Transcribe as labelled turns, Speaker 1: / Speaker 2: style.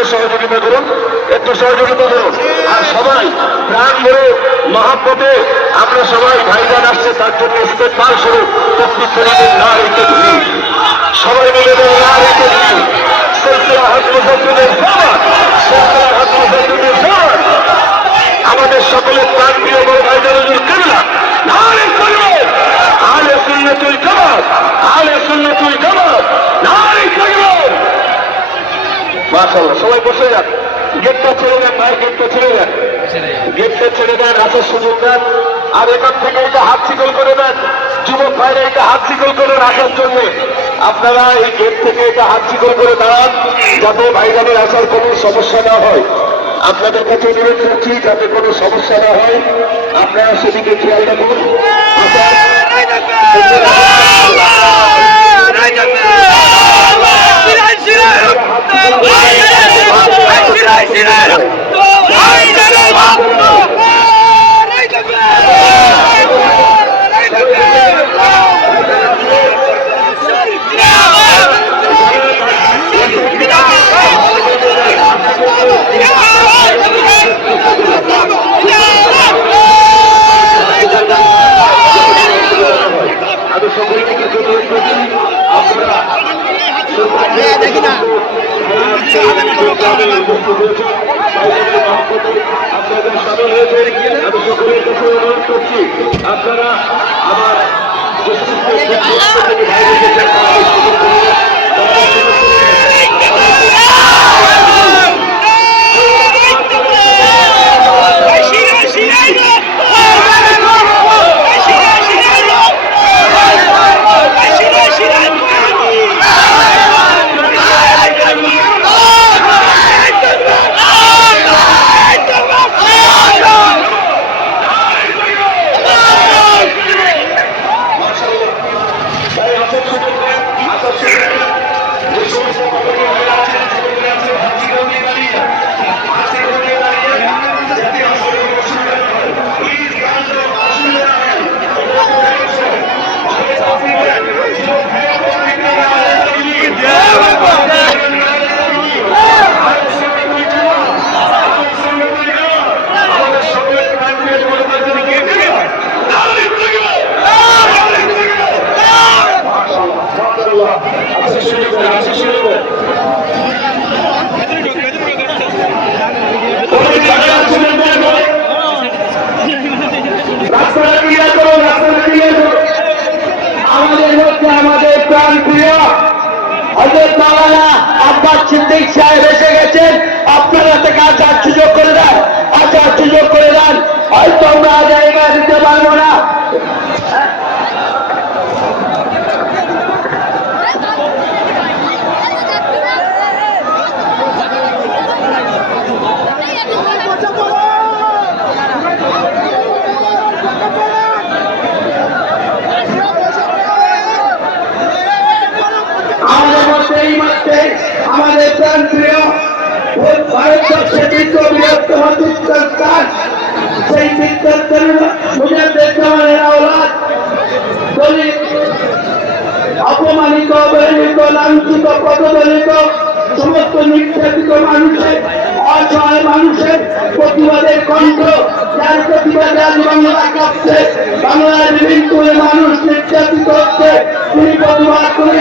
Speaker 1: সঙ্গে সহযোগিতা করুন, একটু সহযোগিতা করুন। আর সবাই প্রাণ ভরে মহাপথে আমরা সবাই ভাইজান আসছে, তার জন্য ইস্তেকবার স্বরূপ তকবির শরীফের না রেখে সবাই মিলে না রেখে সিলসিলা হক মুজাদ্দিদের মাশাআল্লাহ, সবাই বসে যান। গেটটা ছেড়ে দেন ভাই, গেটটা ছেড়ে দেন। গেটটা ছেড়ে দেন আসার সুযোগ দেন। আর এখান থেকে এটা হাত শিকল করে দেন, যুবক ভাইরা এটা হাত শিকল করে রাখার জন্য। আপনারা এই গেট থেকে এটা হাত শিকল করে দাঁড়ান, যাতে ভাইজানের আসার কোনো সমস্যা না হয়। আপনাদের কাছে অনুরোধ করছি, যাতে কোনো সমস্যা না হয়। আপনারা সেদিকে খেয়াল রাখুন। đi ra আপনারা আমার যে সমস্ত ব্যক্তিত্ব থেকে বাইরে এসেছেন, তাদের সুযোগ করে তারা সুযোগ করে তাই আসার সুযোগ দেন, আসার সুযোগ দেন। যে সমস্ত ভদ্রলোকেরা আছেন, যুবকেরা আছেন, হাতি গৌরী দাঁড়িয়ে, হাতি গৌরী দাঁড়িয়ে, যাতে আসলে কোনো অসুবিধা না হয়। Please, গান যেন অসুবিধা না হয়। অনুরোধ করে গেছে। সবাই চাকরি করেন। যুবক ভাইরা চাকরি করেন, আমাদের দাবি। আমাদের সকলের প্রাণ দিয়ে বলে তাদের কে দেবে? দাঁড়িয়ে থাকবে। দাঁড়িয়ে থাকবে। মাশাআল্লাহ। আসি শুরু করে, আসি শুরু করে। ওই জায়গায় আসলে বের করে। রাস্তাটা ক্লিয়ার করো, রাস্তাটা ক্লিয়ার করো।
Speaker 2: আমাদের মধ্যে আমাদের প্রাণ প্রিয় হজরত মাওলানা আব্বাস সিদ্দিক সাহেব এসে গেছেন। আপনারা থেকে আচার সুযোগ করে দেন, আচার সুযোগ করে দেন। হয়তো আমরা জায়গা দিতে পারব না আমাদের মধ্যে এই মধ্যে আমাদের প্রাণ প্রিয় ভারতবর্ষের দ্বিতীয় বৃহত্তম তীর্থস্থান সেই তীর্থস্থান মুজাদ্দের জামানের আওলাদ দলিত, অপমানিত অবহেলিত লাঞ্ছিত পদদলিত সমস্ত নির্যাতিত মানুষের অসহায় মানুষের প্রতিবাদের কণ্ঠ, যার প্রতিবাদে আজ বাংলা কাঁপছে বাংলার বিভিন্ন মানুষ নির্যাতিত হচ্ছে, তিনি প্রতিবাদ করে